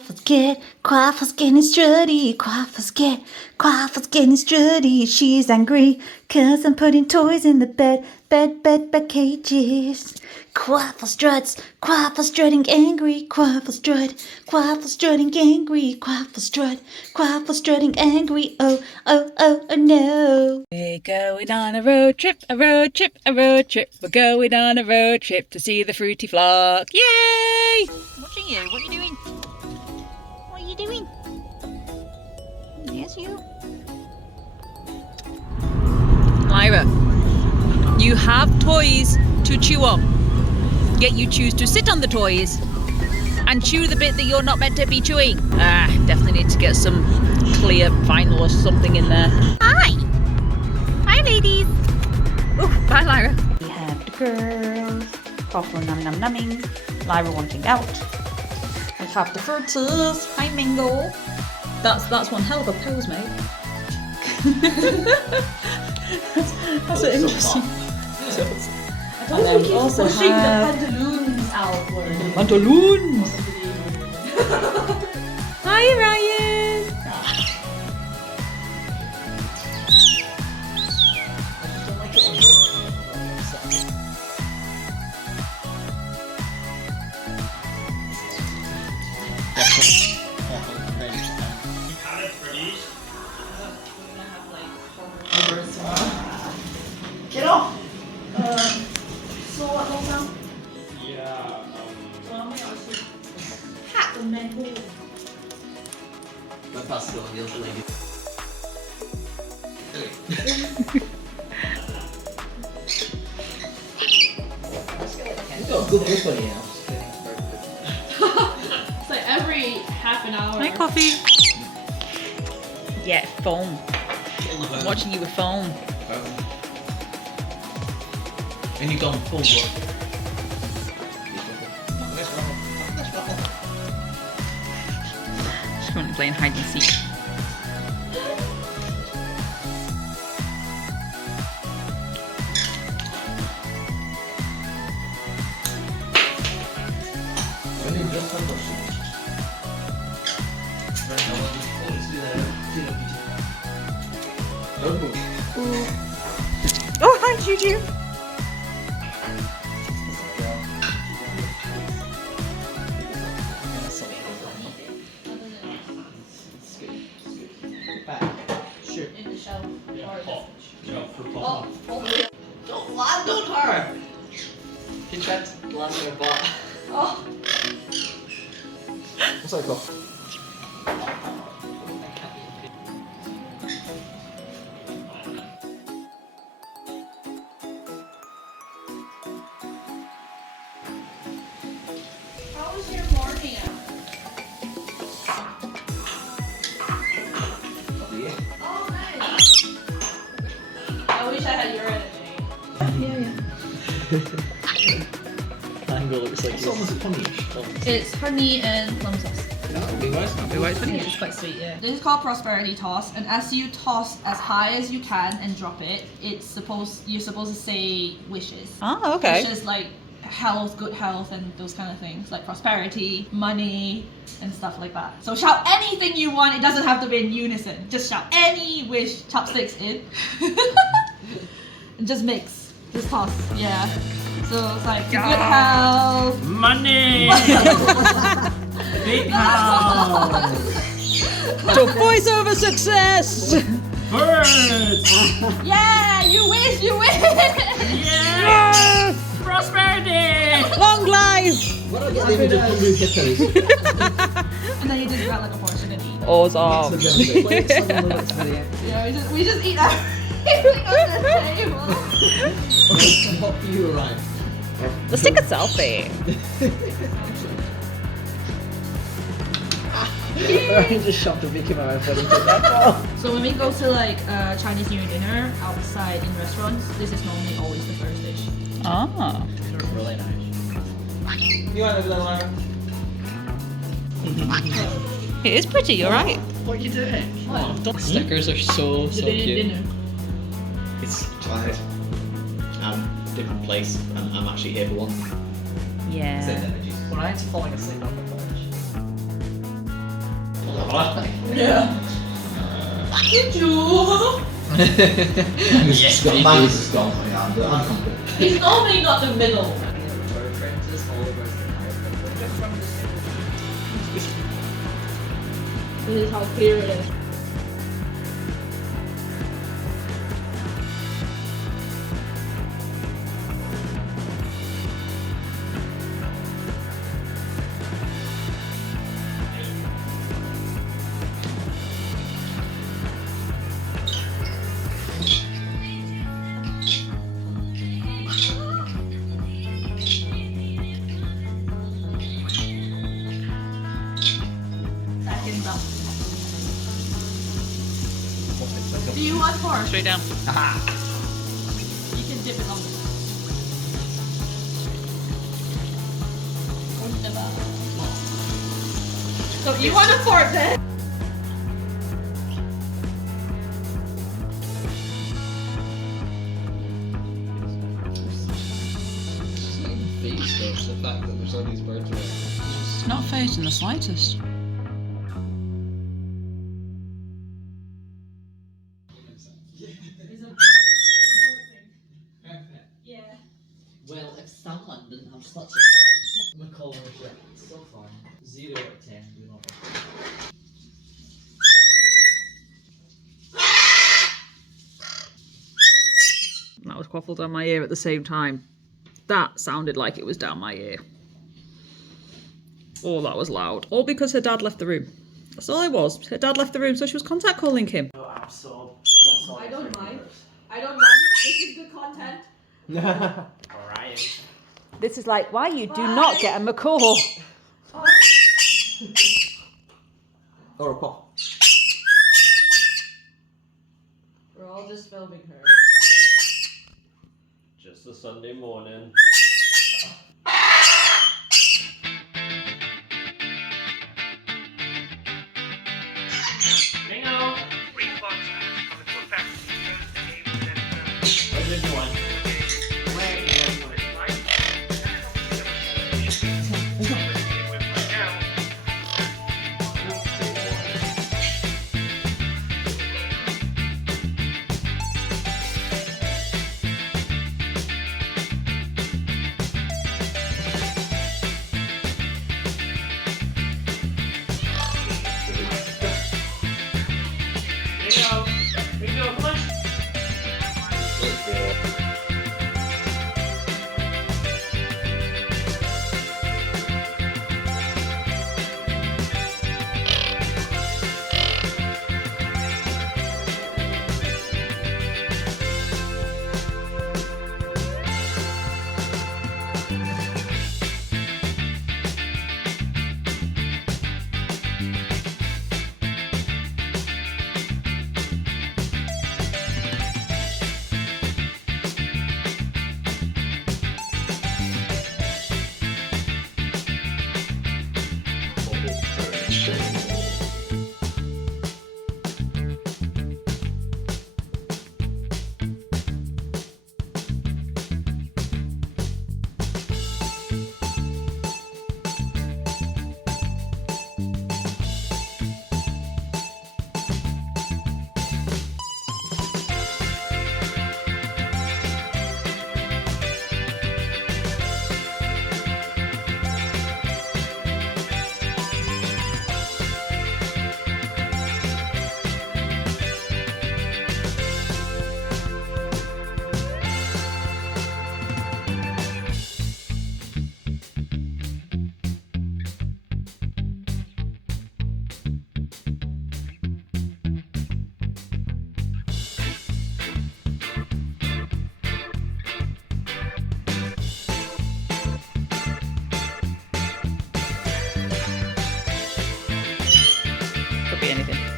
Quaffle's getting strutty, Quaffle's getting strutty. She's angry, 'cause I'm putting toys in the bed cages. Quaffle struts, Quaffle strutting angry, Quaffle strutting angry, Quaffle strutting angry, oh no. We're going on a road trip, We're going on a road trip to see the fruity flock. Yay! I'm watching you, what are you doing? What are you doing? Yes, you. Lyra, you have toys to chew on, yet you choose to sit on the toys and chew the bit that you're not meant to be chewing. Definitely need to get some clear vinyl or something in there. Hi! Hi, ladies! Oh, bye, Lyra. We have the girls, Quaffle numbing, Lyra wanting out. We have the fruiters. Hi, Mingle. That's one hell of a pose, mate. that's an interesting. And then we also have the pantaloons outward. Pantaloons. Hi, Ryan. Get off! So what goes on? Yeah, So how many hours should hat the mango? my pastor on the other lady. You've got a good grip on you now. It's like every half an hour. Hi, Coffee. Yeah, foam. I'm watching you with foam. And you've gone full blood. She's currently playing hide and seek. Oh, hi, Juju. In the shelf. Don't land on her! She tried to land on her butt. Oh. What's that called? How was your morning? Oh, nice. I wish I had your energy. Triangle looks like it's almost punish. It's honey and plum sauce. It's quite sweet, yeah. This is called prosperity toss, and as you toss as high as you can and drop it, you're supposed to say wishes. Oh, okay. Wishes like health, good health, and those kind of things, like prosperity, money, and stuff like that. So shout anything you want. It doesn't have to be in unison. Just shout any wish. Chopsticks in. And just mix. Just toss. Yeah. So it's like good health. Money! Big house! So voiceover success! Birds! Yeah, you wish, you win! Yeah! Prosperity! Long life! What do I get them into hungry hippos? And then you just grab like a portion and eat. Awesome. Yeah, we just eat everything on the table. What for you arrive? Let's take a selfie. I just shopped a Mickey Mouse and took that. So when we go to like Chinese New Year dinner outside in restaurants, this is normally always the first dish. Ah. Really nice. You want over there, Lyra? It is pretty, you're right. What are you doing? What? Stickers are so The dinner. It's tired. Different place, and I'm actually here for once. Yeah. When I was falling asleep on the couch. What? Yeah. Good job. Yes, got baby. Magnus is gone. Yeah, I'm confident. He's normally not the middle. This is how clear it is. Second up. Do you want pork? Straight down. You can dip it on. So you want a fork then? It's the fact that there's all these birds around. It's not phased in the slightest. Yeah. Well, if someone didn't have such a McCall so far, 0 out of 10, do not. That was quaffled down my ear at the same time. That sounded like it was down my ear. Oh, that was loud. All because her dad left the room. That's all it was. Her dad left the room, so she was contact calling him. Oh, I'm so sorry. I don't mind. I don't mind. This is good content. Alright. This is like why you do not get a macaw. Or a pop. We're all just filming her. Just a Sunday morning. Bingo! How's it going? Bingo, come on! Could be anything.